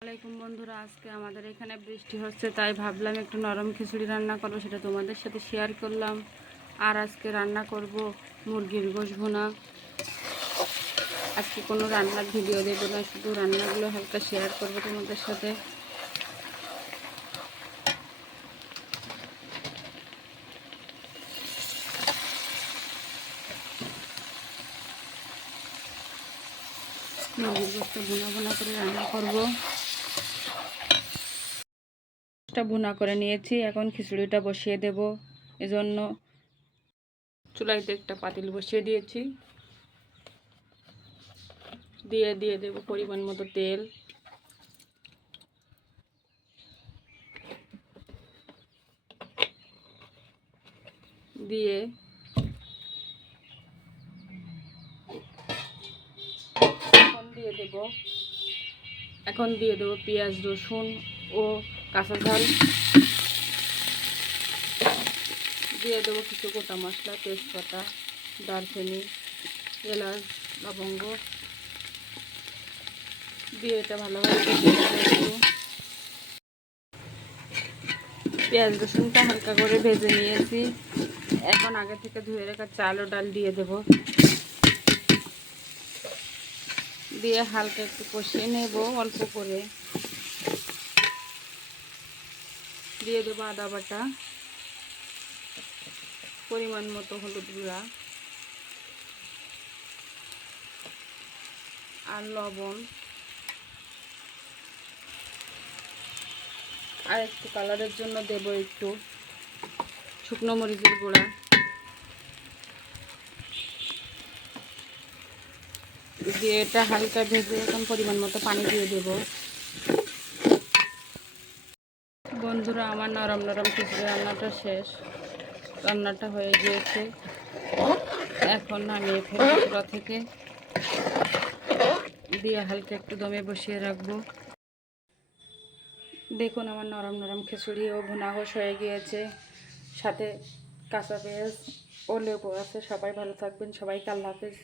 আসসালামাইকুম বন্ধুরা, আজকে আমাদের এখানে বৃষ্টি হচ্ছে, তাই ভাবলাম একটু নরম খিচুড়ি রান্না করবো, সেটা তোমাদের সাথে শেয়ার করলাম। আর আজকে রান্না করব মুরগির গোশ ভুনা। আজকে কোনো রান্নার ভিডিও দেবো না, শুধু রান্নাগুলো হালকা শেয়ার করবো তোমাদের সাথে। মুরগির গোশটা ভুনা ভুনা করে রান্না করবো। ভুনা করে নিয়েছি, এখন খিচুড়িটা বসিয়ে দেব। এজন্য চুলাইতে একটা পাতিল বসিয়ে দিয়েছি, দিয়ে দেব পরিমাণ মতো তেল। দিয়ে এখন দিয়ে দেব পেঁয়াজ, রসুন ও কাঁচা ঝাল। দিয়ে দেবো কিছু গোটা মশলা, তেজপাতা, দারচিনি, এলাচ, লবঙ্গ। দিয়ে এটা ভালোভাবে পেঁয়াজ রসুনটা হালকা করে ভেজে নিয়েছি। এখন আগে থেকে ধুয়ে রাখা চাল ও ডাল দিয়ে দেব। দিয়ে হালকা একটু কষিয়ে নেব অল্প করে। দিয়ে দেবো আদা বাটা, পরিমাণ মতো হলুদ গুঁড়া আর লবণ, আর একটু কালারের জন্য দেব একটু শুকনো মরিচের গুঁড়া। দিয়ে এটা হালকা ভেজে এখন পরিমাণ মতো পানি দিয়ে দেব। বন্ধুরা, আমার নরম নরম খিচুড়ি রান্নাটা শেষ, রান্নাটা হয়ে গিয়েছে। এখন নামিয়ে ফেলবো চুলা থেকে, দিয়ে হালকা একটু দমে বসিয়ে রাখবো। দেখুন, আমার নরম নরম খিচুড়ি ও ভুনা গোশ হয়ে গিয়েছে, সাথে কাঁচা পেঁয়াজ ও লেবু আছে। সবাই ভালো থাকবেন, সবাইকে আল্লাহ হাফেজ।